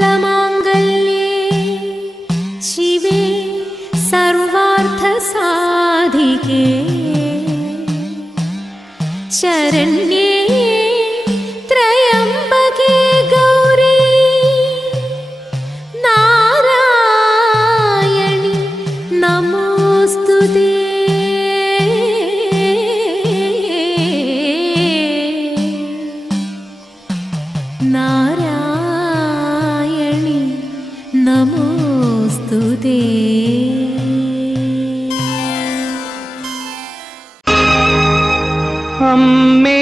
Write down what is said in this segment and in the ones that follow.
സർവമംഗളമാംഗല്യേ ശിവേ സർവാർത്ഥസാധികേ ശരണ്യേ ത്രയംബകേ ഗൗരീ നാരായണി നമോസ്തുതേ. നാരായണി നമോസ്തുതേ. അമ്മേ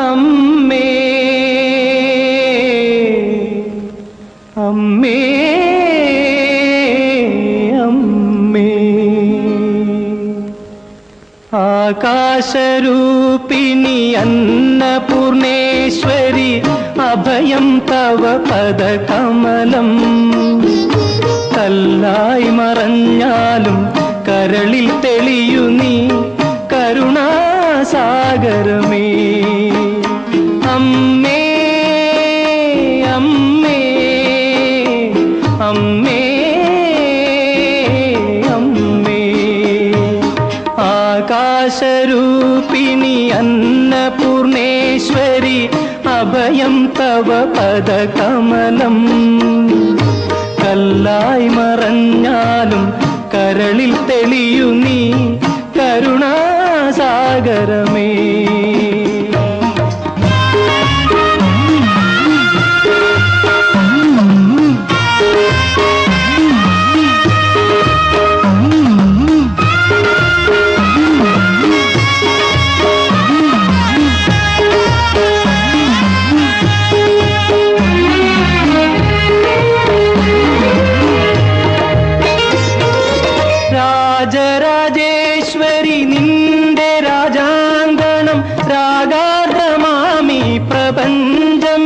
അമ്മേ അമ്മേ അമ്മേ ആകാശരൂപിണി അന്നപൂർണേശ്വരി അഭയം തവ പദകമലം. കല്ലായി മറഞ്ഞാലും കരളിൽ തെളിയു നീ കരുണാസാഗരമേ. അമ്മേ അമ്മേ അമ്മേ അമ്മേ ആകാശരൂപിണി അന്നപൂർണേശ്വരി അഭയം തവ പദകമലം. കല്ലായി മറഞ്ഞാലും കരളിൽ തെളിയു നീ കരുണാസാഗരമേ. രാജരാജേശ്വരി നിന്റെ രാജാങ്കണം രാഗാർദ്രമാമി പ്രപഞ്ചം.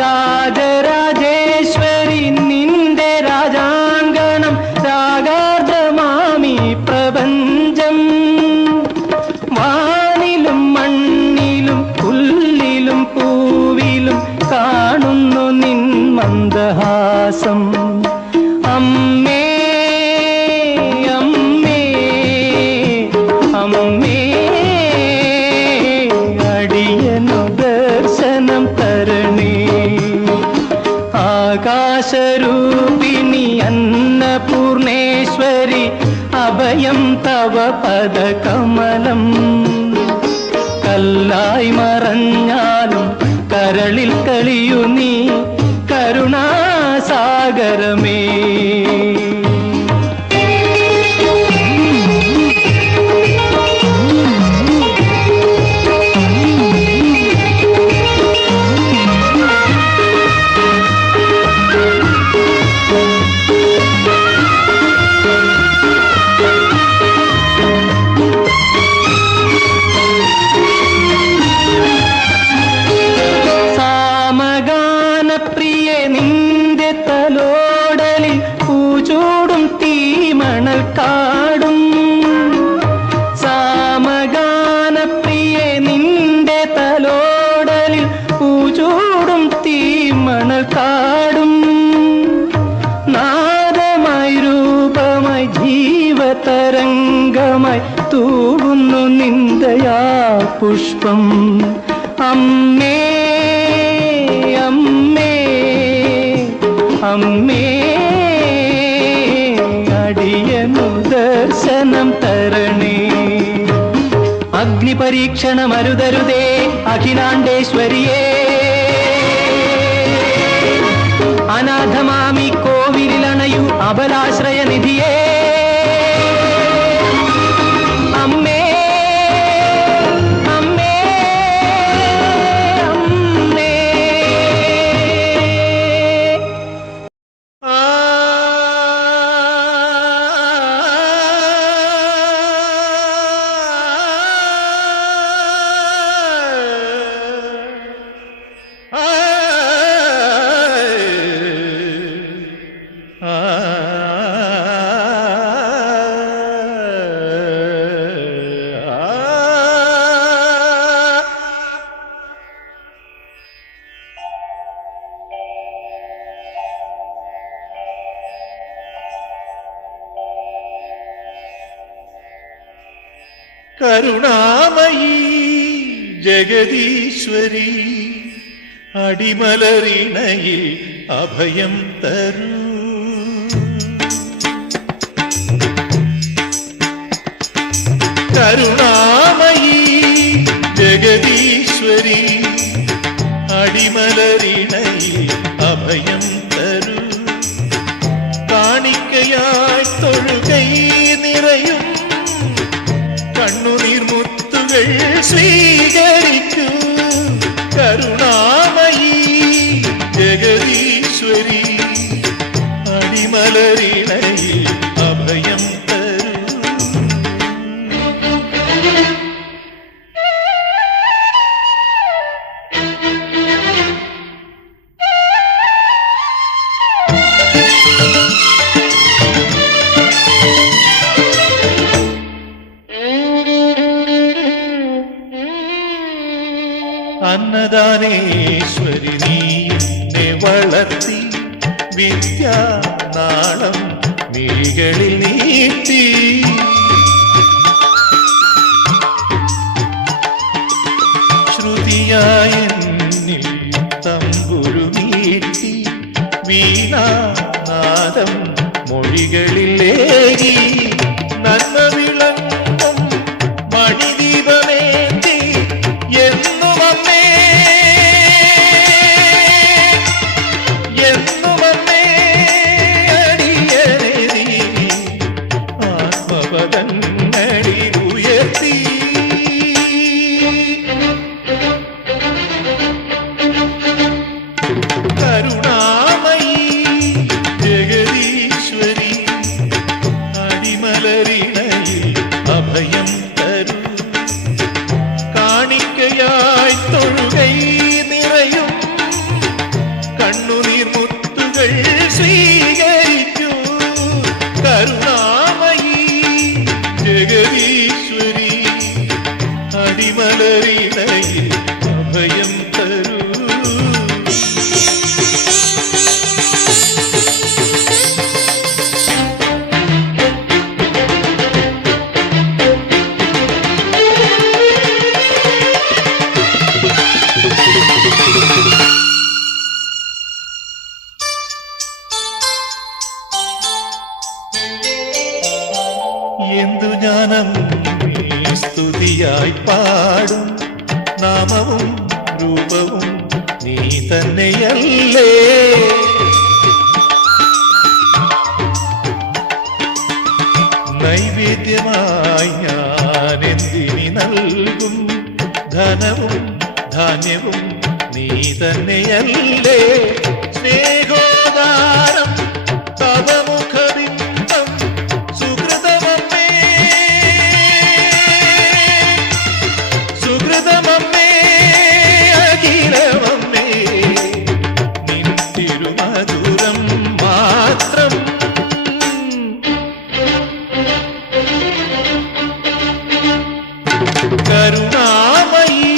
രാജരാജേശ്വരി നിന്റെ രാജാങ്കണം രാഗാർദ്രമാമി പ്രപഞ്ചം. വാനിലും മണ്ണിലും പുല്ലിലും പൂവിലും കാണുന്നു നിൻ മന്ദഹാസം. അമ്മേ അമ്മേ അടിയനു ദർശനം തരണേ. ആകാശരൂപിണി അന്നപൂർണേശ്വരി അഭയം തവ പദകമലം. കല്ലായി മറഞ്ഞാലും കരളിൽ തെളിയു നീ കരുണാസാഗരമേ. സാമഗാനപ്രിയെ നിന്റെ തലോടലിൽ പൂച്ചൂടും തീമണൽ കാടും. സാമഗാനപ്രിയെ നിന്റെ തലോടലിൽ പൂച്ചൂടും തീമണൽ കാടും. നാദമായി രൂപമായി ജീവതരംഗമായി തൂകുന്നു നിന്ദയാ പുഷ്പം. അമ്മേ അമ്മേ അമ്മേ അടിയനു ദർശനം തരണേ. അഗ്നിപരീക്ഷണമരുതരുതേ അഖിലാണ്ടേശ്വരിയേ. അനാഥമാമി കോവിലണയു അബലാശ്രയ നിധിയേ. അമ്മേ അമ്മേ അമ്മേ കരുണാമയീ ജഗദീശ്വരി അടിമലറിണയിൽ അഭയം തരൂ. കരുണാമയീ ജഗദീശ്വരി അടിമലറിണയിൽ അഭയം തരൂ. കാണിക്കയായി തൊഴുകൈ നിറയും കണ്ണുനീർമുത്തുകൾ സ്വീകരിക്കൂ. കരുണാമയീ ജഗദീശ്വരി അടിമലറിണയിൽ അഭയം തരൂ. അന്നദാനേശ്വരി നീ വളർത്തി വിദ്യാനാളം മിഴികളിൽ നീട്ടി. ശ്രുതിയായെന്നിൽ തമ്പുരു നീട്ടി വീണാനാദം മൊഴികളിലേകി. നന്മ വിളങ്ങും മണിദീപമേന്തി എന്നും അമ്മേ എന്നും അമ്മേ അടിയനെ നീ ആത്മപദങ്ങളിൽ ഉയർത്തി. കരുണാമയീ ജഗദീശ്വരി അടിമലറിണയിൽ അഭയം തരൂ. കാണിക്കയായി തൊഴുകൈ നിറയും കണ്ണുനീർമുത്തുകൾ സ്വീകരിക്കൂ. കരുണാമയീ ജഗദീശ്വരി അടിമലറിണയിൽ അഭയം തരൂ. എന്തു ജ്ഞാനം സ്തുതിയായി പാടും നാമവും രൂപവും നീ തന്നെയല്ലേ. നൈവേദ്യമായി ഞാൻ എന്തിനി നൽകും ധനവും ധാന്യവും നീ തന്നെയല്ലേ. സ്നേഹോദാരം തവമുഖബിംബം സുഹൃതമമ്മേ സുഹൃതമമ്മേ അഖിലമമ്മേ നിൻ തിരുമധുരം മാത്രം. കരുണാമയീ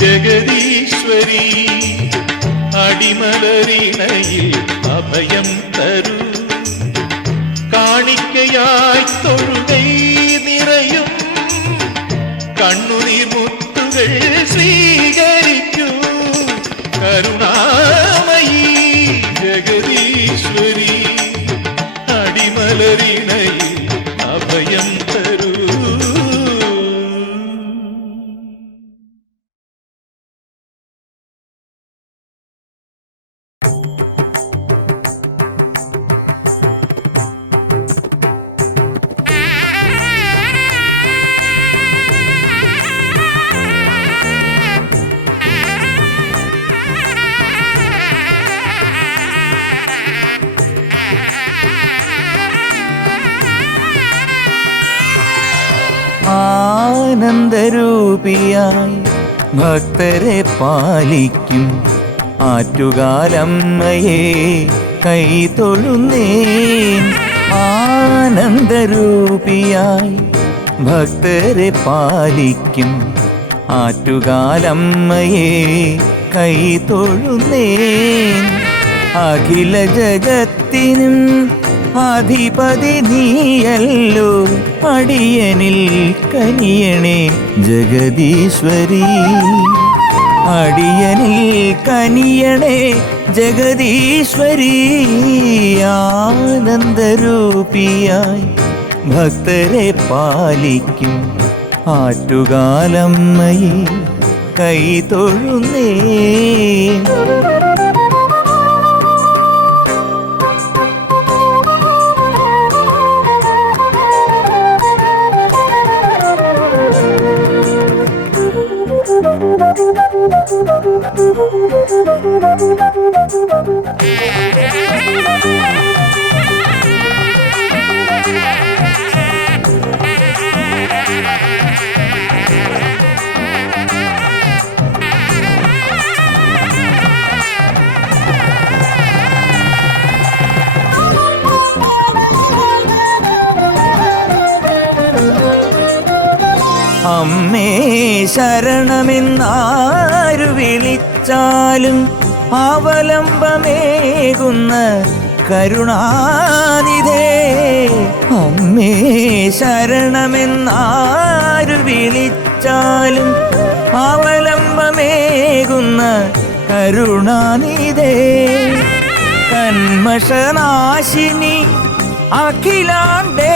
ജഗദീശ്വരി അടിമലറിണയിൽ അഭയം തരൂ. കാണിക്കയായി തൊഴുകൈ നിറയും കണ്ണുനീർമുത്തുകൾ സ്വീകരിക്കൂ. കരുണാമയീ ജഗദീശ്വരി അടിമലറിണയിൽ അഭയം തരൂ. ആനന്ദരൂപിയായി ഭക്തരെ പാലിക്കും ആറ്റുകാലമ്മയെ കൈതൊഴുന്നേൻ. ആനന്ദരൂപിയായി ഭക്തരെ പാലിക്കും ആറ്റുകാലമ്മയെ കൈതൊഴുന്നേൻ. അഖില ജഗത്തിനും അധിപതി നീയല്ലോ അടിയനിൽ കനിയണേ ജഗദീശ്വരി. അടിയനിൽ കനിയണേ ജഗദീശ്വരി. ആനന്ദരൂപിയായി ഭക്തരെ പാലിക്കും ആറ്റുകാലമ്മയെ കൈ തൊഴുന്നേ. അമ്മേ ശരണമെന്നാരു വിളിച്ചാലും അവലംബമേകുന്ന കരുണാനിധേ. അമ്മേ ശരണമെന്നാരു വിളിച്ചാലും അവലംബമേകുന്ന കരുണാനിധേ. കന്മഷനാശിനി അഖിലാണ്ടേശ്വരി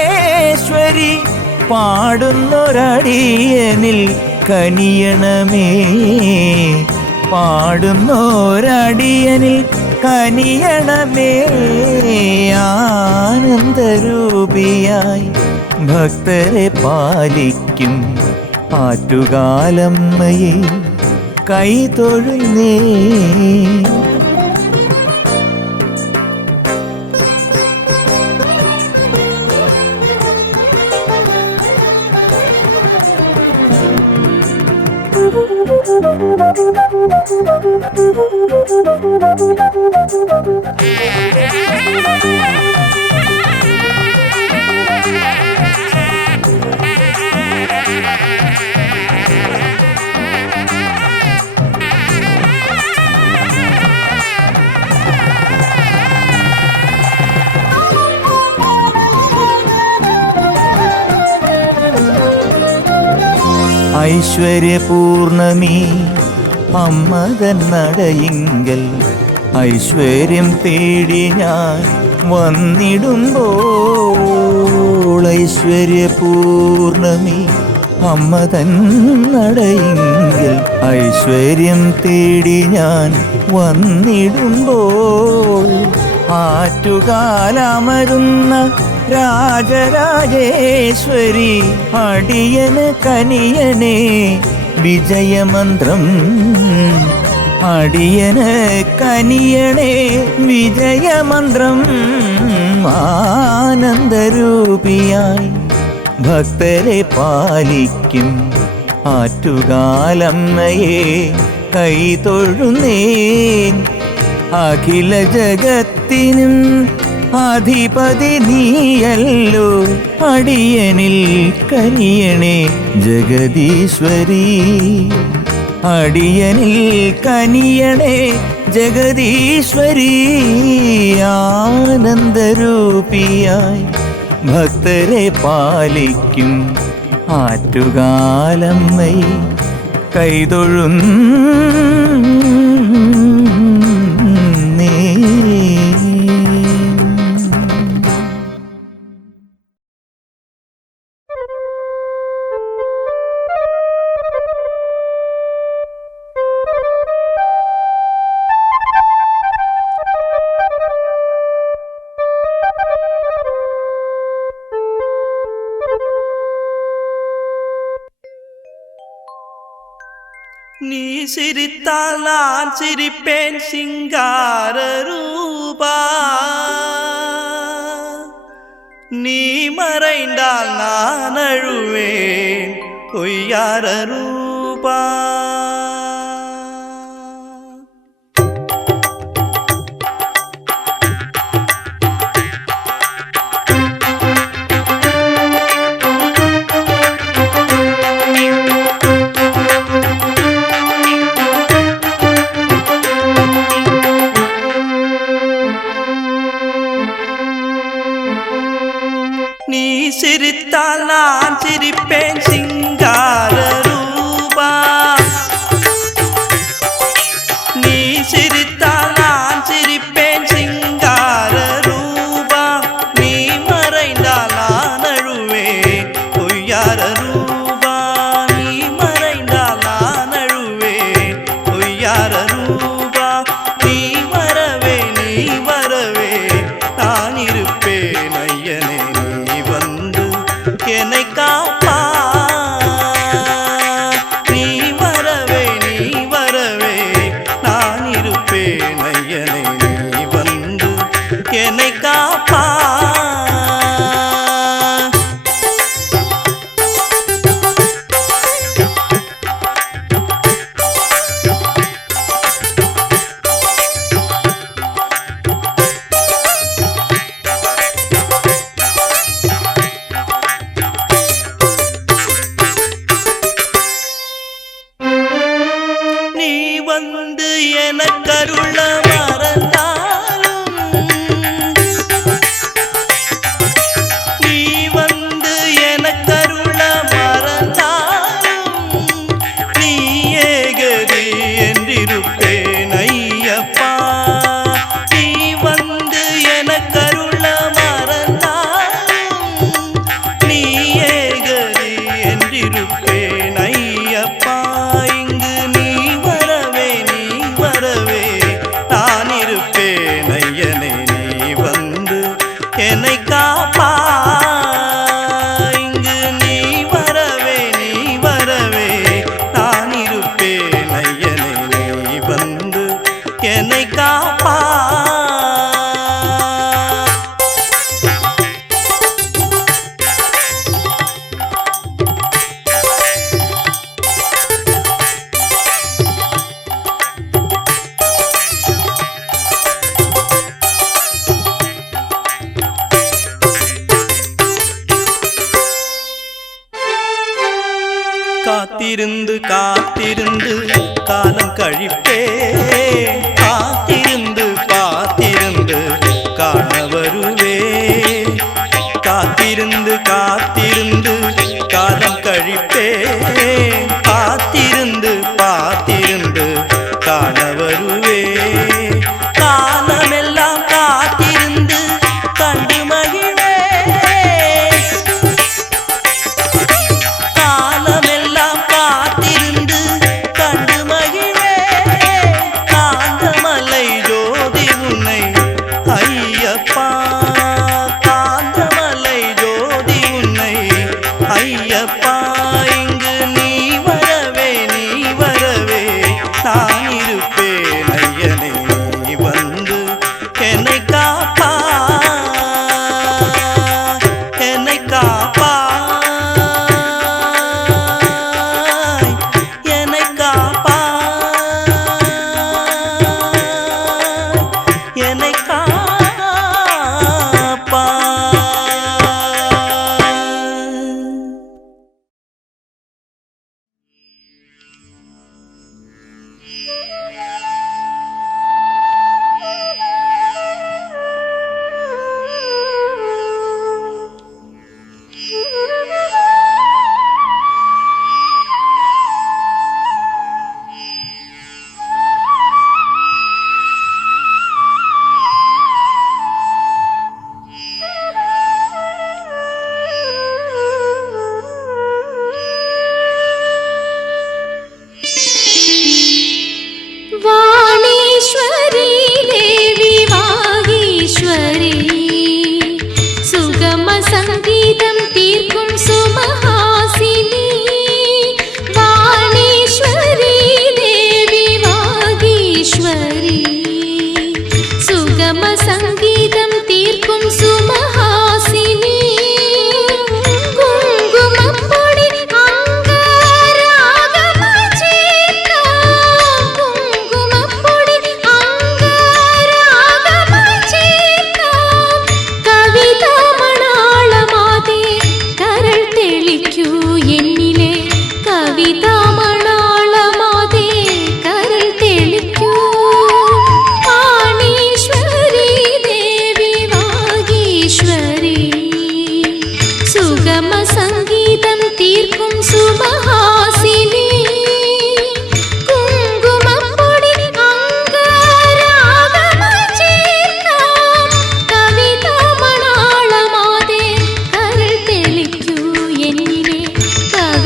പാടുന്നൊരടിയനിൽ കനിയണമേ. പാടുന്നൊരടിയനിൽ കനിയണമേ. ആനന്ദരൂപിയായി ഭക്തരെ പാലിക്കും ആറ്റുകാലമ്മയെ കൈ തൊഴുന്നേ. ഐശ്വര്യപൂർണമീ അമ്മ തന്നടയിങ്കൽ ഐശ്വര്യം തേടി ഞാൻ വന്നിടുമ്പോൾ. ഐശ്വര്യപൂർണമീ അമ്മ തന്നടയിങ്കൽ ഐശ്വര്യം തേടി ഞാൻ വന്നിടുമ്പോൾ. ആറ്റുകാലമരുന്ന രാജരാജേശ്വരി അടിയന് കനിയനേ വിജയമന്ത്രം. അടിയന് കനിയണേ വിജയമന്ത്രം. ആനന്ദരൂപിയായി ഭക്തരെ പാലിക്കും ആറ്റുകാലമ്മയെ കൈ തൊഴുന്നേൻ. അഖില ജഗത്തിനും അധിപതി നീയല്ലോ. അടിയനിൽ കനിയണേ ജഗദീശ്വരി. അടിയനിൽ കനിയണേ ജഗദീശ്വരി. ആനന്ദരൂപിയായി ഭക്തരെ പാലിക്കും ആറ്റുകാലമ്മയെ കൈ തൊഴുന്നേ. நீ சிரித்தால் நான் சிரிப்பேன் சிங்கார ரூபா. நீ மறைந்தால் நான் அழுவேன் ஒய்யார ரூபா. நீ சிரித்தால் சிரிப்பேன் சிங்கார ரூபா நீ சிரித்தால் நான் சிரிப்பேன் சிங்கார ரூபா நீ மறைந்தால் நான் அழுவேன் பொய்யார ரூபா நீ மறைந்தால் நான் அழுவேன் பொய்யார ரூபா நீ வரவே நான் இருப்பேன் ஐயனே நீ வந்து என்னை காப்பா நீ வரவே நான் இருப்பேன் ஐயனே நீ வந்து என்னை காப்பா நீ வந்து எனக்கருள மறந்தாலும் நீ வந்து எனக்கருள மறந்தாலும் நீ ஏகதி என்றிருப்பேன் ஐயப்பா நீ வந்து எனக்கருள மறந்தாலும் நீ ஏகதி என்றிருப்பேன் ஐயப்பா இங்கு நீ வரவே நான் இருப்பேன் ஐயனே நீ வந்து என்னை காப்பா இங்கு நீ வரவே நான் இருப்பேன் ஐயனே நீ வந்து என்னை காப்பா காத்திருந்து காலம் கழிப்பேன் காத்திருந்து காண வருவேன் காத்திருந்து காலம் கழிப்பேன் காத்திருந்து காண வருவேன் காலமெல்லாம் காத்திருந்து கண்டு மகிழ்வேன் காலமெல்லாம் காத்திருந்து கண்டு மகிழ்வேன் காந்தமலை ஜோதி உன்னை ஐயப்பா காந்தமலை ஜோதி உன்னை ஐயப்பா இங்கு நீ வரவே நான் இருப்பேன் ஐயனே நீ வந்து என்னை காப்பா என்னை காப்பா என்னை காப்பா என்னை காப்பா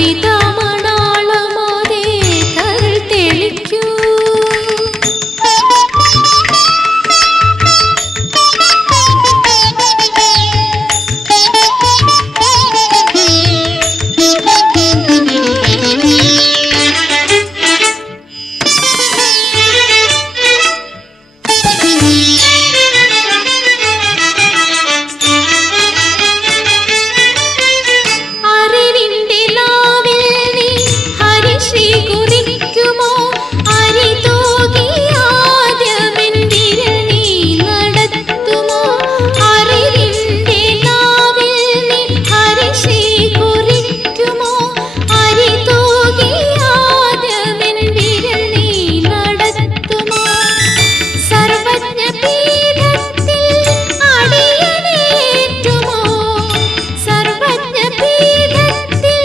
കവിതാമണാളമാതെ കരൾ തെളിക്കൂ. അറിവിന്റെ നാവിൽ നീ ഹരിശ്രീ കുറിക്കുമോ? അരിതൂകി ആദ്യമെൻ വിരൽ നീ നടത്തുമോ? അറിവിന്റെ നാവിൽ നീ ഹരിശ്രീ കുറിക്കുമോ? അരിതൂകി ആദ്യമെൻ വിരൽ നീ നടത്തുമോ? സർവജ്ഞ പീഠത്തിൽ അടിയനേറ്റുമോ? സർവജ്ഞ പീഠത്തിൽ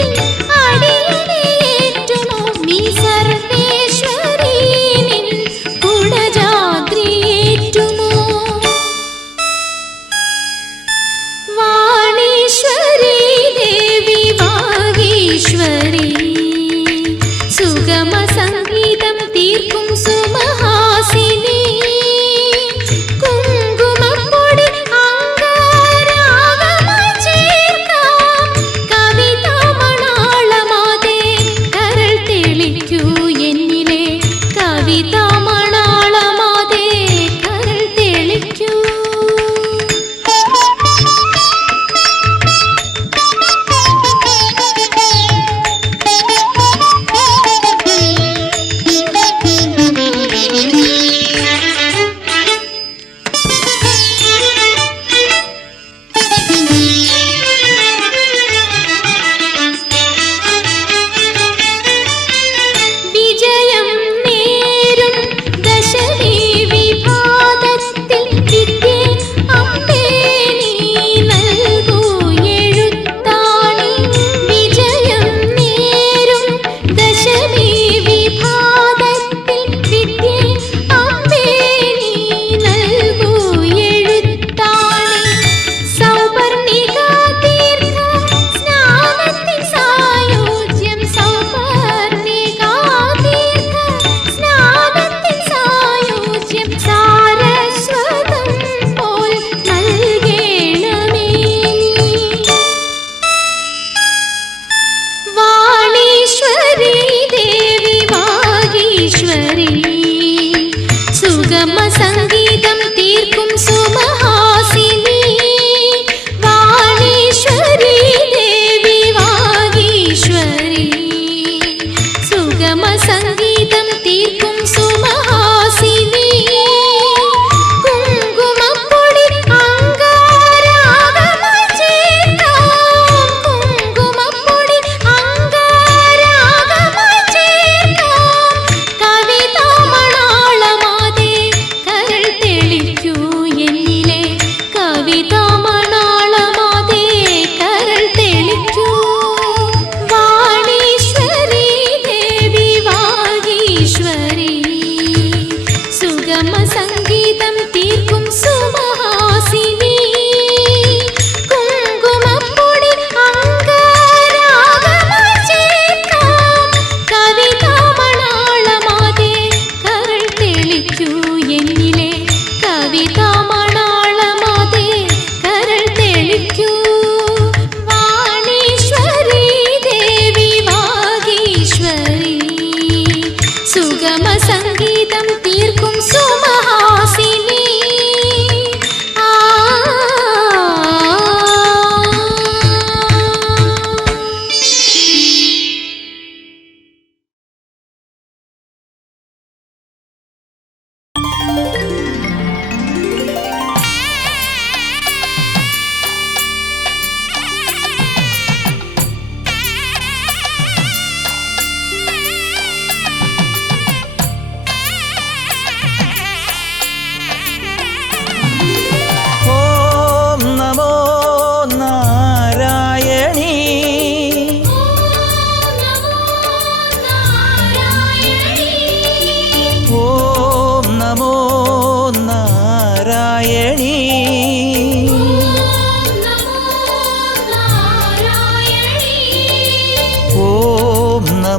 അടിയനേറ്റുമോ? നീ സർവേശ്വരീ നിൻ കുടജാദ്രിയേറ്റുമോ? വാണീശ്വരി ദേവി വാഗീശ്വരി സുഗമ സംഗീതം തീർക്കും സുമഹാസിനി കുങ്കുമപ്പൊടി അംഗരാഗമായി ചേർക്കാം കവിതാമണാളമാതെ കരൾ തെളിക്കൂ എന്നിലെ കവിതാമണാളമാതെ കരൾ തെളിക്കൂ.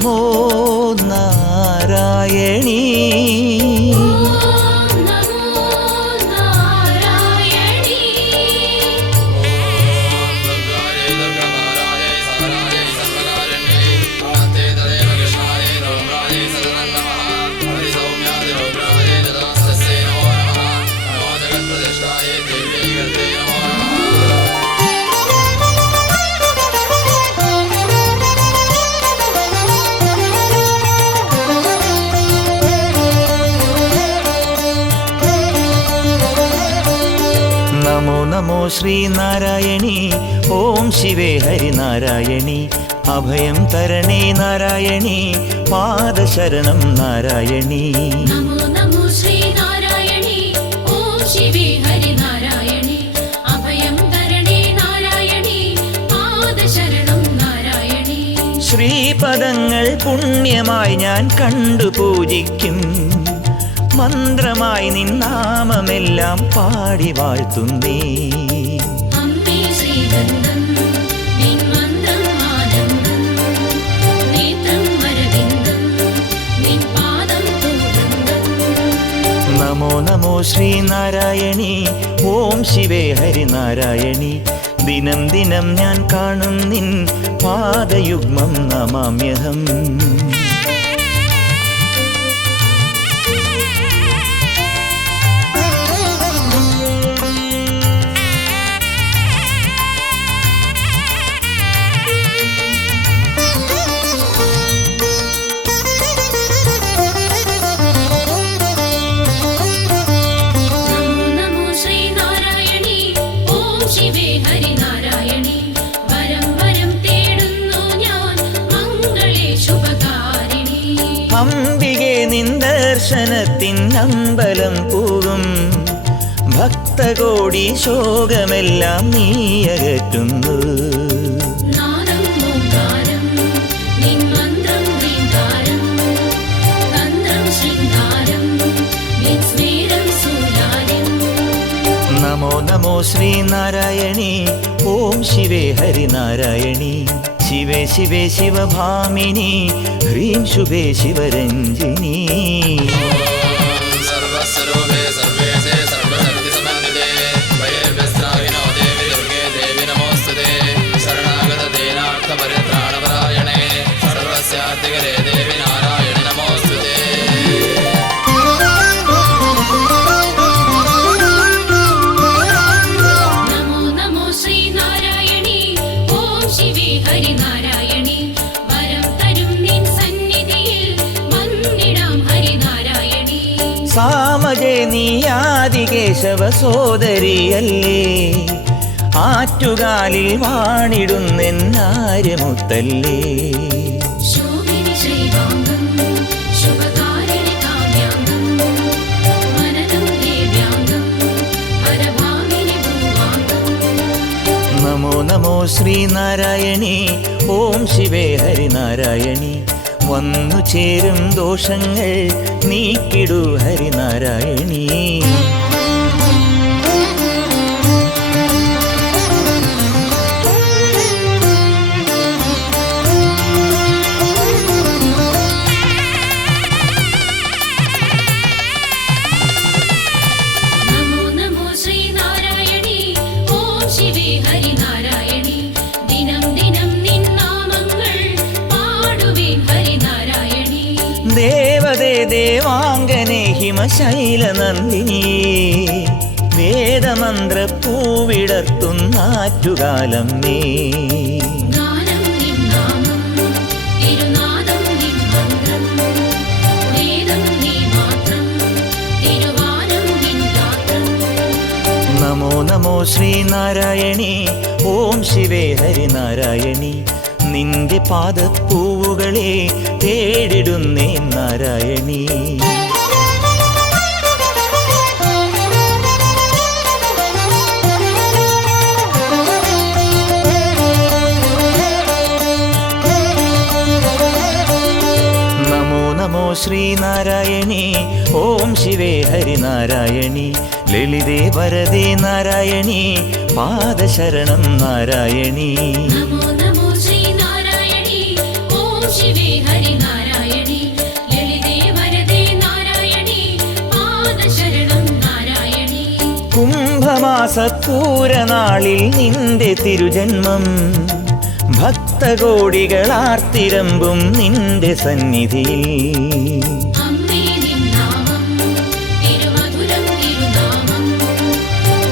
നമോ നാരായണീ. ഓം നമോ നാരായണീ. നമോ നമോ ശ്രീനാരായണീ. ഓം ശിവേ ഹരിനാരായണീ. അഭയം തരണേ നാരായണീ. പാദശരണം നാരായണീ. നമോ നമോ ശ്രീനാരായണീ. ഓം ശിവേ ഹരിനാരായണീ. അഭയം തരണേ നാരായണീ. പാദശരണം നാരായണീ. ശ്രീപദങ്ങൾ പുണ്യമായി ഞാൻ കണ്ടു പൂജിക്കും. മന്ത്രമായി നിന്നാമമെല്ലാം പാടി വാഴ്ത്തുന്നേ. അമ്മേ ശ്രീഗന്ധം നിൻ മന്ത്രം ആനന്ദം. നേത്രം മരവിന്ദം നിൻ പാദം പൂർണ്ണം. നമോ നമോ ശ്രീനാരായണീ. ഓം ശിവേ ഹരിനാരായണീ. ദിനം ദിനം ഞാൻ കാണും നിൻ പാദയുഗ്മം നമാമ്യഹം. നമോ നമോ ശ്രീനാരായണീ. ഓം ശിവേ ഹരിനാരായണീ. വരം വരം തേടുന്നു ഞാൻ മംഗളേ ശുഭകാരിണീ. അംബികെ നിൻ ദർശനത്തിൻ അമ്പലം പൂവും. ഭക്തകോടി ശോകമെല്ലാം നീ അകറ്റുന്നു. നാദം ഓംകാരം നിൻ മന്ത്രം ഹ്രീങ്കാരം. തന്ത്രം ശൃംഗാരം നിൻ സ്മേരം സൂലാര്യം. നമോ നമോ ശ്രീനാരായണീ. ഓം ശിവേ ഹരിനാരായണീ. ശിവേ ശിവേ ശിവഭാമിനി. ഹ്രീം ശുഭേ ശിവരഞ്ജിനി. സർവസ്വരൂപേ സർവേശേ സർവശക്തിസമന്വിതേ വൈർവ്യസ്ത്രാഹിനോ ദേവി ദുർഗേ ദേവി നമോസ്തുതേ. ശരണാഗതദീനാർത്ഥപരിത്രാണപരായണേ സർവസ്യാധികരേ ദേവി നാരായണി നമോസ്തുതേ. നമോ നമോ ശ്രീനാരായണീ. ഓം ശിവേ ഹരിനാരായണീ. വരം തരും നിൻ സന്നിധിയിൽ വന്നിടാം ഹരിനാരായണീ. സാമജേ നീ ആദികേശവ സോദരിയല്ലേ. ആറ്റുകാലിൽ വാണിടുന്നെന്നാര്യമുത്തല്ലേ. ശോഭിനി ശ്രീവാംഗം ശുഭകാരിണി കാമ്യാംഗം. മനനം ദേവ്യാംഗം ഹരഭാമിനി ഭൂവാംഗം. നമോ നമോ ശ്രീനാരായണീ. ഓം ശിവേ ഹരിനാരായണീ. വന്നു ചേരും ദോഷങ്ങൾ നീക്കിടു ഹരിനാരായണീ. നമോ നമോ ശ്രീനാരായണീ. ഓം ശിവേ ഹരിനാരായണീ. ദിനം ദിനം നിൻ നാമങ്ങൾ പാടുവേൻ ഹരിനാരായണീ. ദേവതേ ദേവാംഗനെ ഹിമശൈലനന്ദിനിയേ. വേദമന്ത്ര പൂവിടർത്തുന്നാറ്റുകാലമ്മേ. ഗാനം നിൻ നാമം തിരുനാദം നിൻ മന്ത്രം. വേദം നീ മാത്രം തിരുവാനം നിൻ ഗാത്രം. നമോ നമോ ശ്രീനാരായണീ. ഓം ശിവേ ഹരിനാരായണീ. നിന്റെ പാദപ്പൂവുകളെ തേടിടുന്നേ നാരായണീ. നമോ നമോ ശ്രീനാരായണീ. ഓം ശിവേ ഹരിനാരായണീ. ലളിതേ വരദേ നാരായണീ. പാദശരണം നാരായണീ. നമോ നമോ ശ്രീനാരായണീ. ഓം ശിവേ ഹരി കുംഭമാസപ്പൂരനാളിൽ നിന്റെ തിരുജന്മം ഭക്തകോടികളാർത്തിരമ്പും നിന്റെ സന്നിധിയിൽ. അമ്മേ നിൻ നാമം തിരുമധുരം തിരുനാമം,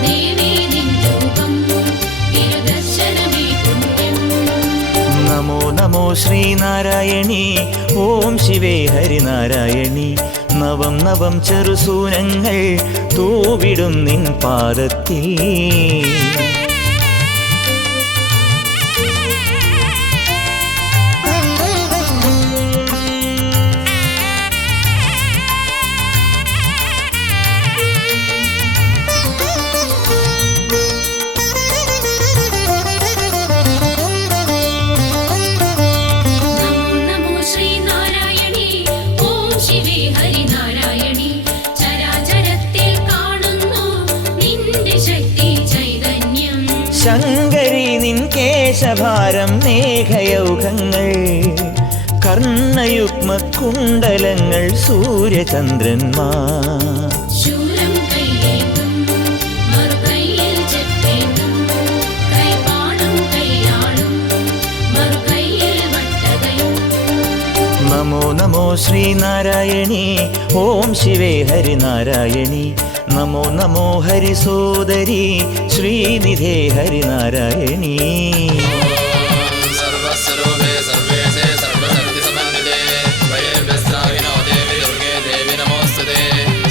ദേവി നിൻ രൂപം തിരുദർശനമേ പുണ്യം. നമോ നമോ ശ്രീനാരായണി ഓം ശിവേ ഹരിനാരായണി. നവം നവം ചെറുസൂനങ്ങൾ തൂവിടും നിൻ പാദത്തിൽ. നമോ നമോ ശ്രീനാരായണി ഓം ശിവേ ഹരിനാരായണി. ചരാചരത്തിൽ കാണുന്നു നിന്റെ ശക്തി ചൈതന്യം. ശങ്കരി നിൻ കേശഭാരം മേഘയൗഘങ്ങൾ കർണയുഗ്മ കുണ്ടലങ്ങൾ സൂര്യചന്ദ്രന്മാർ. ശൂലം കൈയേന്തും മറുകൈയിൽ ചെപ്പേന്തും, കൈപാടും കൈയാളും മറുകൈയിൽ വട്ടകയും. നമോ നമോ ശ്രീനാരായണി ഓം ശിവേ ഹരിനാരായണി. നമോ നമോ ഹരിസോദരി ശ്രീനിധേ ഹരിനാരായണി. സർവസ്വരൂപേ സർവേശേ സർവശക്തിസമന്വിതേ വൈര്യസ്ത്രാഹിനോ ദേവി ദുർഗേ ദേവി നമോസ്തുതേ.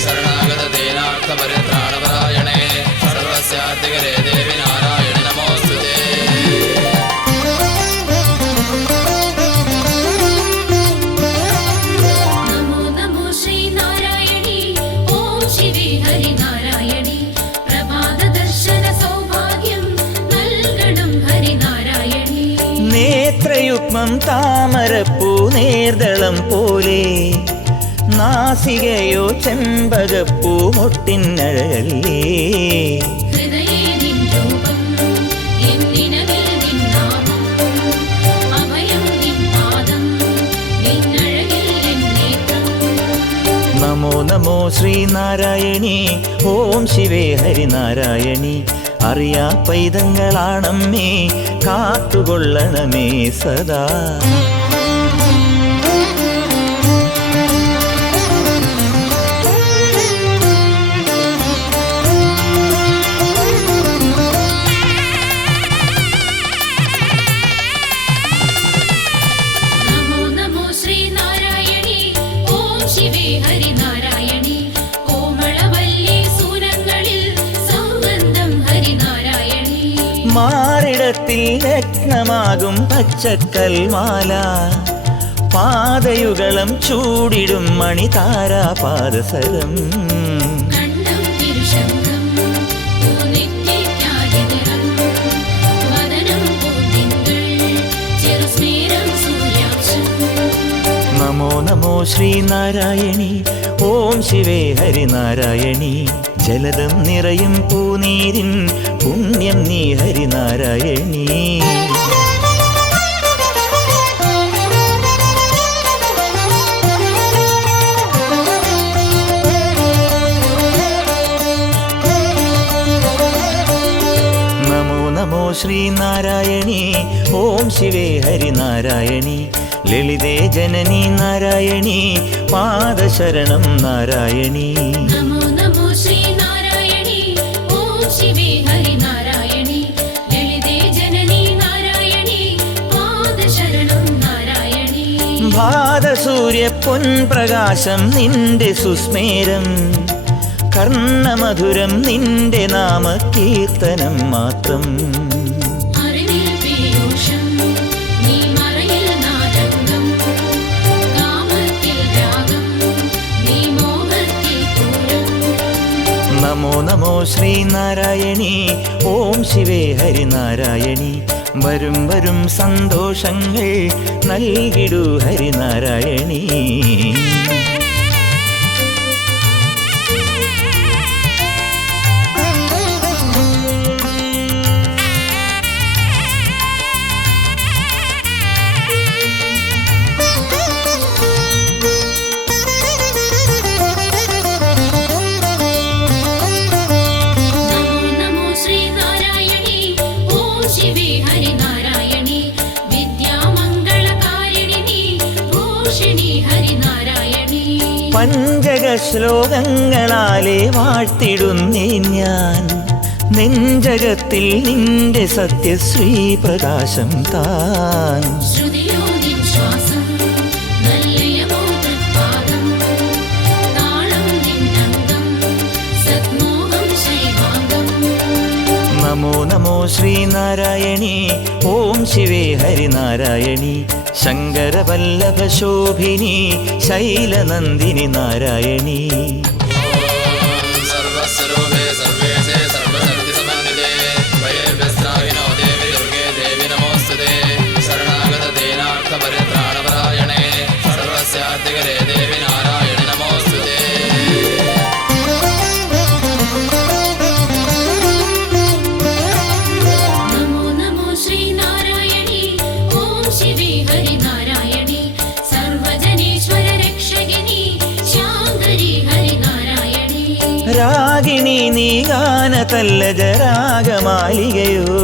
ശരണാഗതദീനാർത്ഥപരിത്രാണപരായണേ സർവസ്യാധികരേ ദേവി നാരായണി നമോസ്തുതേ. നമോ നമോ ശ്രീനാരായണി ഓം ശിവേ ഹരിനാരായണി. പ്രഭാത ദർശന സൗഭാഗ്യം നൽകണം ഹരിനാരായണി. നേത്രയുഗ്മം താമരപ്പൂ നേർദളം പോലെ നാസികയോ ചെമ്പകപ്പൂ മൊട്ടിനഴകല്ലേ. ഹൃദയേ നിൻ രൂപം എന്നിനവിൽ നിൻ നാമം, അഭയം നിൻ പാദം നിന്നഴകിൽ എൻ നേത്രം. നമോ നമോ ശ്രീനാരായണി ഓം ശിവേ ഹരിനാരായണി. അറിയാ പൈതങ്ങളാണമ്മേ കാത്തുകൊള്ളണമേ സദാ. നമോ നമോ ശ്രീനാരായണി ഓം ശിവേ ഹരിനാരായണി. കോമളവല്ലി സൂനങ്ങളിൽ സൗഗന്ധം ഹരിനാരായണി. മാറിടത്തിൽ രത്നമാകും പച്ചക്കൽമാല പാദയുഗളം ചൂടിടും മണിതാരാ പാദസരം. കണ്ഠം തിരുശംഖം പൂനെറ്റിക്കായി നിറം, വദനം പൂത്തിങ്കൾ ചെറുസ്മേരം സൂര്യാംശം. നമോ നമോ ശ്രീനാരായണി ഓം ശിവേ ഹരിനാരായണി. ജലദം നിറയും പൂനീരിൻ പുണ്യം നീ ഹരിനാരായണി. നമോ നമോ ശ്രീനാരായണി ഓം ശിവേ ഹരിനാരായണി. ലളിതേ ജനനി നാരായണി പാദശരണം നാരായണി. നമോ നമോ ശ്രീനാരായണി ഓം ശിവേ ഹരിനാരായണി. ലളിതേ ജനനി നാരായണി പാദശരണം നാരായണി. ഭാതസൂര്യ പൊൻപ്രകാശം നിന്റെ സുസ്മേരം കർണമധുരം നിന്റെ നാമകീർത്തനം മാത്രം. അറിവിൽ പീയൂഷം നീ മറയിൽ നാദംഗം, കാമത്തിൽ രാഗം നീ മോഹത്തിൽ പൂരം. നമോ നമോ ശ്രീനാരായണി ഓം ശിവേ ഹരിനാരായണി. വരും വരും സന്തോഷങ്ങൾ നൽകിടൂ ഹരിനാരായണി. പോഷിണി ഹരിനാരായണി പഞ്ചക ശ്ലോകങ്ങളാലെ വാഴ്ത്തിടുന്നേ ഞാൻ നെഞ്ചകത്തിൽ നിന്റെ സത്യശ്രീ പ്രകാശം താൻ ശ്രുതിയോ നിൻ ശ്വാസം നല്ലയമോ തൃപ്പാദം താളം നിന്നംഗം സത്മോഹം ശൈവാംഗം നമോ നമോ ശ്രീനാരായണി ഓം ശിവേ ഹരിനാരായണി ശങ്കരവല്ലഭ ശോഭിനി ശൈലനന്ദിനി നാരായണി സർവസ്വരൂപേ സർവേശേ സർവശക്തിസമന്വിതേ വൈർവ്യസ്ത്രാഹിനോ ദേവി ദുർഗേ ദേവി നമോസ്തുതേ ശരണാഗതദീനാർത്ഥപരിത്രാണപരായണേ സർവസ്യാധികരേ ദേവി നാരായണി നമോസ്തുതേ നമോ നമോ ശ്രീനാരായണി ഓം ശിവേ ഹരിനാരായണി സർവജനേശ്വര രക്ഷകിനി ശാങ്കരി ഹരിനാരായണി രാഗിണി നീ ഗാനതല്ലജ രാഗമാലികയോ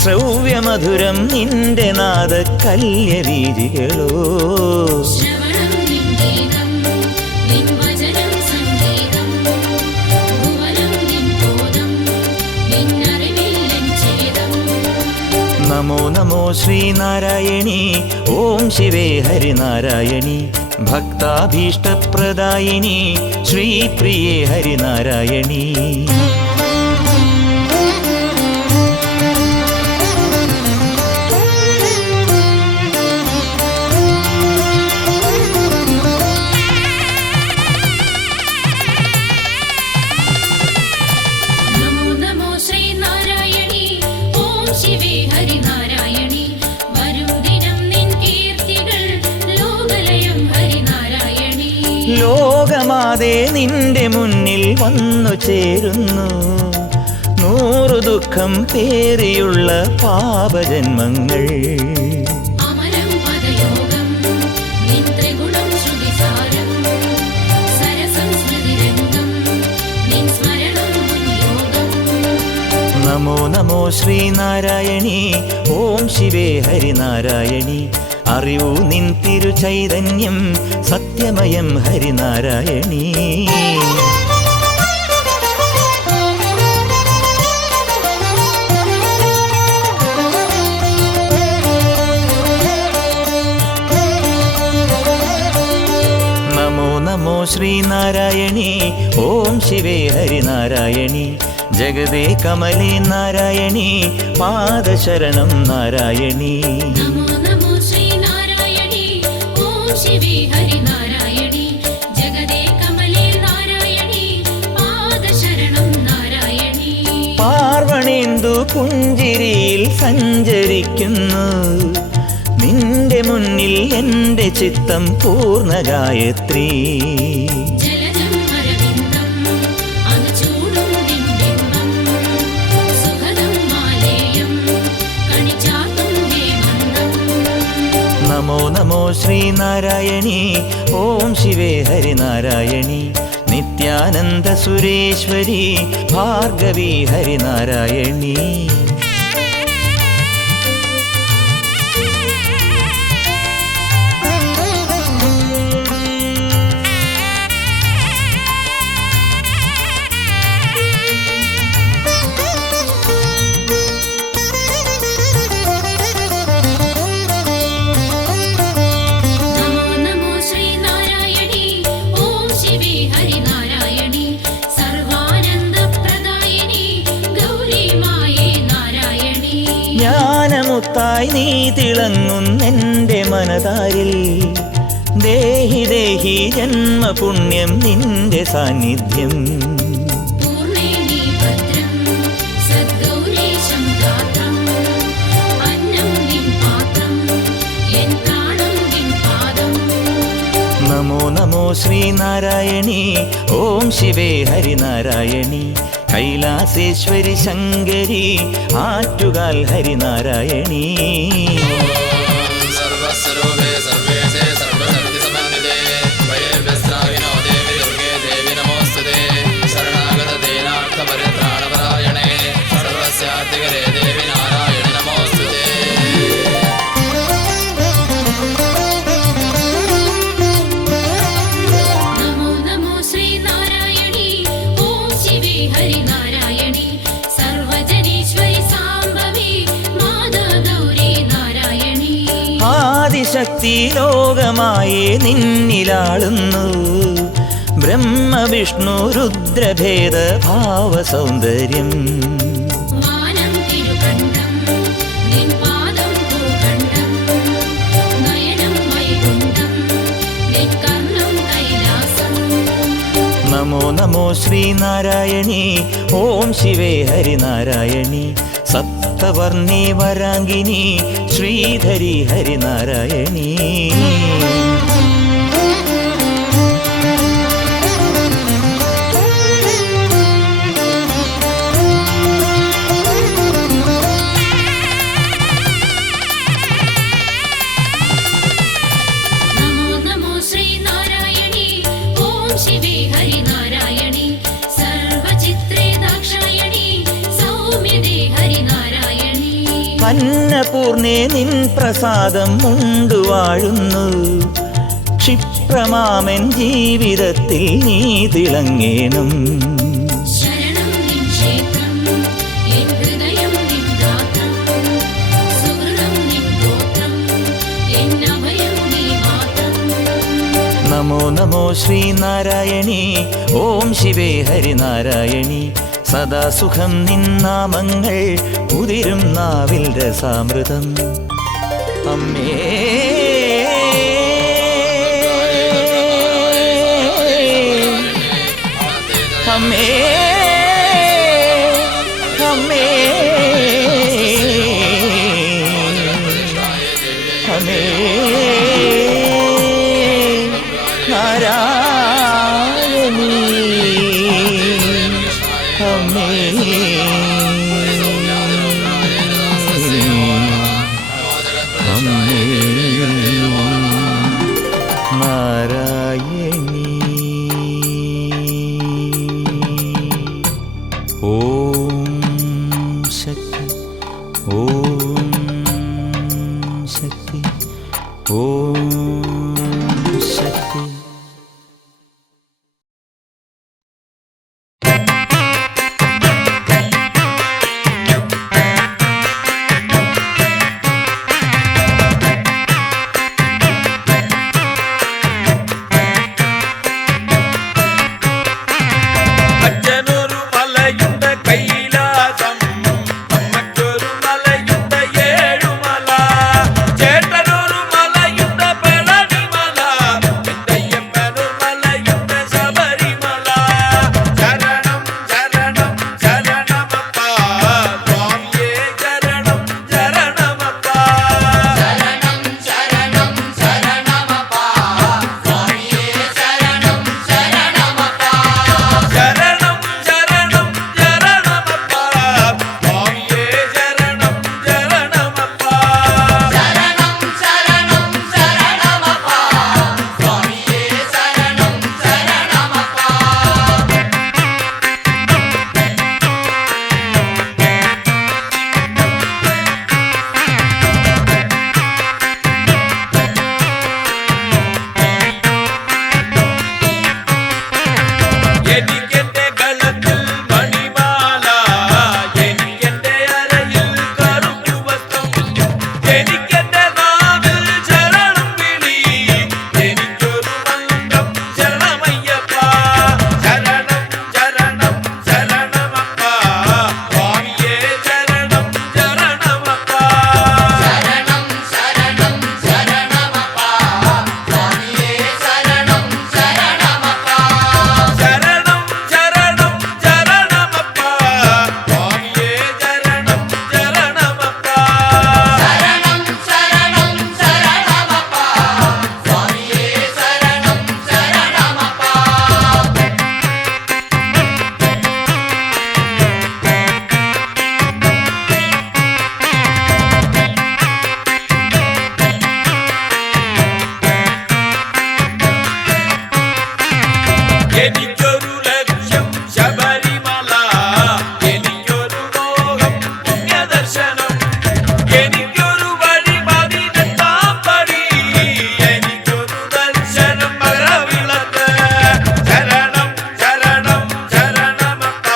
ശ്രവ്യമധുരം നിന്റെ നാദ കല്യവീജികളോ ശ്രവണം നിൻ ഗീതം നിൻ വചനം സംഗീതം ഭുവനം നിൻ ബോധം നിന്നറിവില്ലൻ ഛേദം നമോ നമോ ശ്രീനാരായണി ഓം ശിവേ ഹരിനാരായണി ഭക്താഭീഷ്ടപ്രദായിനി ശ്രീപ്രിയേ ഹരിനാരായണി നമോ നമോ ശ്രീനാരായണി ഓം ശിവേ ഹരിനാരായണി വരും ദിനം നിൻ കീർത്തികൾ ലോകലയം ഹരിനാരായണി ലോകമാതേ നിന്റെ മുന്നിൽ വന്നു ചേരുന്നു നൂറു ദുഃഖം പേറിയുള്ള പാപജന്മങ്ങൾ അമരം പദയോഗം നിൻ ത്രിഗുണം ശ്രുതിസാരം സരസം സ്മൃതിരംഗം നിൻ സ്മരണം മുൻയോഗം നമോ നമോ ശ്രീനാരായണി ഓം ശിവേ ഹരിനാരായണി അറിവൂ നിൻ തിരുചൈതന്യം സത്യമയം ഹരിനാരായണി നമോ നമോ ശ്രീനാരായണി ഓം ശിവേ ഹരിനാരായണി ജഗദേ കമലേ നാരായണി പാദശരണം നാരായണി നമോ നമോ ശ്രീനാരായണി ഓം ശിവേ ഹരിനാരായണി ജഗദേ കമലേ നാരായണി പാദശരണം നാരായണി പാർവണേന്ദു പുഞ്ചിരിയിൽ സഞ്ചരിക്കുന്നു നിന്റെ മുന്നിൽ എൻ്റെ ചിത്തം പൂർണ്ണ ഗായത്രി ജലജം അരവിന്ദം അത് ചൂടും നിൻ ബിംബം സുഖദം മാലേയം കണിചാർത്തും ഹേമന്തം നമോ നമോ ശ്രീനാരായണി ഓം ശിവേ ഹരിനാരായണി നിത്യാനന്ദ സുരേശ്വരി ഭാർഗവി ഹരിനാരായണി നമോ നമോ ശ്രീനാരായണി ഓം ശിവേ ഹരിനാരായണി സർവാനന്ദപ്രദായിനി ഗൗരി മായേ നാരായണി ജ്ഞാനമുത്തായി നീ തിളങ്ങുന്നെൻ്റെ മനതാരിൽ ദേഹി ദേഹി ജന്മപുണ്യം നിന്റെ സാന്നിധ്യം പൂർണേനി ഭദ്രം സദ്ഗൗരീശം ഗാത്രം അന്നം നിൻ പാത്രം എൻ പ്രാണം നിൻ പാദം നമോ നമോ ശ്രീനാരായണി ഓം ശിവേ ഹരിനാരായണി കൈലാസേശ്വരി ശങ്കരി ആറ്റുകാൽ ഹരിനാരായണി സർവസ്വരൂപേ സർവേശേ സർവശക്തിസമന്വിതേ വൈർവ്യസ്ത്രാഹിനോ ദേവി ദുർഗേ ദേവി നമോസ്തുതേ ശരണാഗതദീനാർത്ഥപരിത്രാണപരായണേ സർവസ്യാധികരേ ദേവി നാരായണി നമോസ്തുതേ ശക്തി ലോകമായേ നിന്നിലാളുന്നു ബ്രഹ്മവിഷ്ണു രുദ്രഭേദ ഭാവ സൗന്ദര്യം വാനം തിരുകണ്ഠം നിൻ പാദം ഭൂഖണ്ഡം നയനം വൈകുണ്ഠം നിൻ കർണം കൈലാസം നമോ നമോ ശ്രീനാരായണി ഓം ശിവേ ഹരിനാരായണി സപ്തവർണ്ണേ വരാംഗിനി ശ്രീധരി ഹരിനാരായണി നമോ നമോ ശ്രീനാരായണി ഓം ശിവേ ഹരിനാരായണി സർവചിത്രേ ദാക്ഷായണി സൗമ്യദേ ഹരിനാരായണി അന്നപൂർണേ നിൻ പ്രസാദം ഉണ്ടുവാഴുന്നു ക്ഷിപ്രമാമൻ ജീവിതത്തിൽ നീ തിളങ്ങേണം ശരണം നിൻ ക്ഷേത്രം എൻ ഹൃദയം നിൻ ഗാത്രം സുഹൃതം നിൻ ഗോത്രം എൻ അഭയം നീ മാത്രം നമോ നമോ ശ്രീനാരായണി ഓം ശിവേ ഹരിനാരായണി സദാ സുഖം നിന്നാമങ്ങൾ ഉതിരും നാവിൽ രസാമൃതം അമ്മേ അമ്മേ അമ്മേ അമ്മേ നാരായണി അമ്മേ അമ്മേ നാരായണി ഓം ശക്തി ഓം ശക്തി ഓം ശക്തി അച്ഛനൊരു മലയുണ്ട് കൈലാസം അമ്മയ്ക്കൊരു മലയുണ്ട് ഏഴുമല ചേട്ടനൊരു മലയുണ്ട് പഴനിമല എന്തയ്യപ്പനൊരു മലയുണ്ട് ശബരിമല ശരണം ശരണം ശരണമപ്പ സ്വാമിയേ ശരണം ശരണമപ്പ ശരണം ശരണം ശരണമപ്പ സ്വാമിയേ ശരണം ശരണമപ്പ ശരണം ശരണം ശരണമപ്പ സ്വാമിയേ ശരണം ശരണമപ്പ ശരണം ശരണം ശരണമപ്പ സ്വാമിയേ ശരണം ശരണമപ്പ എനിക്കെന്റെ ഗളത്തിൽ മണിമാല എനിക്കെന്റെ അരയിൽ കറുപ്പു വസ്ത്രം എനിക്കെന്റെ നാവിൽ ശരണം വിളി എനിക്കൊരു മന്ത്രം ശരണമയ്യപ്പ ശരണം ശരണം ശരണമപ്പ സ്വാമിയേ ശരണം ശരണമപ്പ ശരണം ശരണം ശരണമപ്പ സ്വാമിയേ ശരണം ശരണമപ്പ ശരണം ശരണം ശരണമപ്പ സ്വാമിയേ ശരണം ശരണമപ്പ ശരണം ശരണം ശരണമപ്പ സ്വാമിയേ ശരണം ശരണമപ്പ എനിക്കൊരു ലക്ഷ്യം ശബരിമല എനിക്കൊരു മോഹം പുണ്യദർശനം എനിക്കൊരു വഴി 18-ാം പടി എനിക്കൊരു ദർശനം മകരവിളക്ക് ശരണം ശരണം ശരണമപ്പ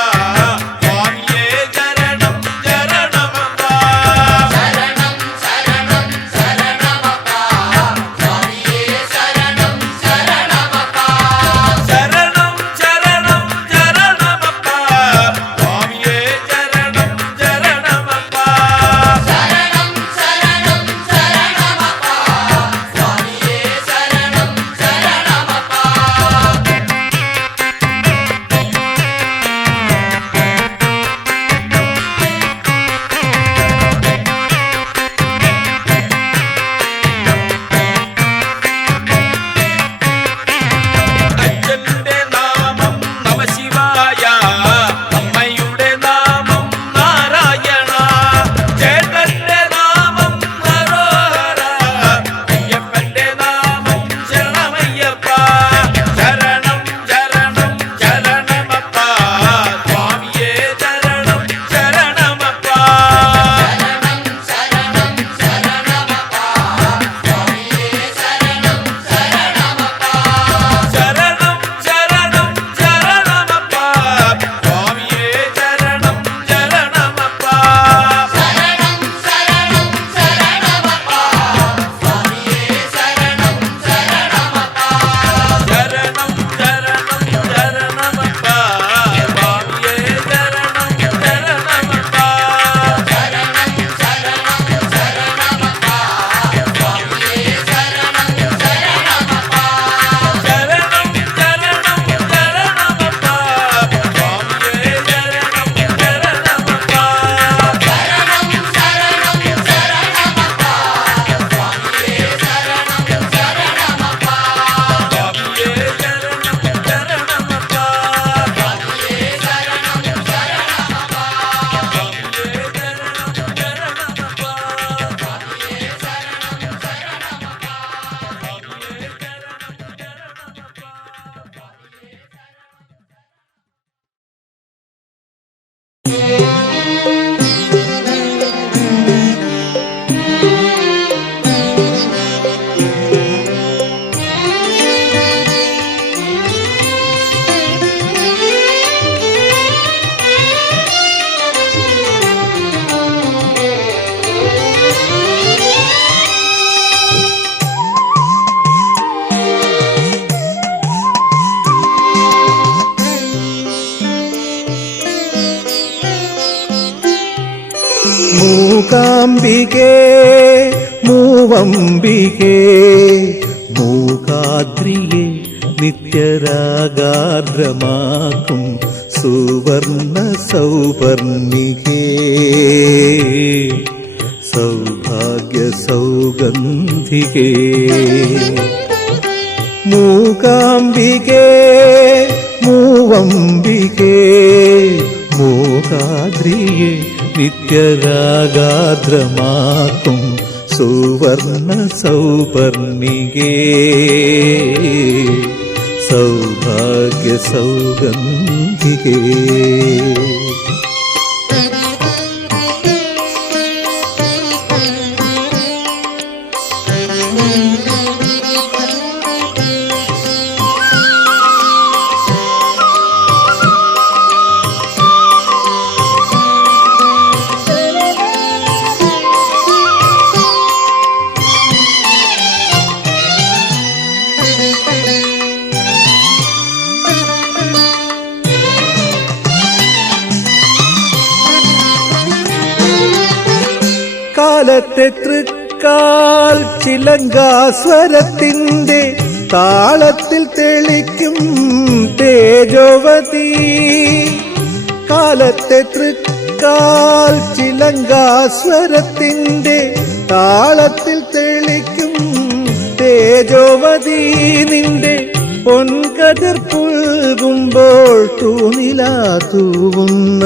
സ്വാമിയേ ശരണം ശരണമപ്പ ശരണം ശരണം ശരണമപ്പ മൂകാംബികേ മൂവംബികേ മൂകാദ്രിയെ നിത്യരാഗാർദ്രമാക്കും സുവർണ സൗവർണികേ സൗഭാഗ്യ സൗഗന്ധികേ മൂകാംബികേ മൂവംബികേ മൂകാദ്രിയെ നിത്യരാഗാർദ്രമാക്കും സുവർണ സൗവർണികേ സൗഭാഗ്യ സൗഗന്ധികേ കാലത്തെ തൃക്കാൽ ചിലങ്കാസ്വരത്തിൻ്റെ താളത്തിൽ തെളിക്കും തേജോവതി കാലത്തെ തൃക്കാൽ ചിലങ്കാസ്വരത്തിൻ്റെ താളത്തിൽ തെളിക്കും തേജോവതി നിന്റെ പൊൻകതിർ പുൽകുമ്പോൾ തൂനിലാ തൂവുന്ന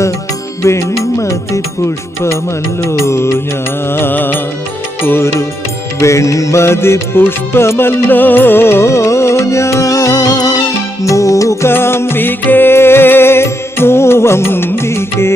വെൺമതി പുഷ്പമല്ലോ ഞാൻ ഒരു വെൺമതി പുഷ്പമല്ലോ ഞാൻ മൂകാംബികേ മൂവംബികേ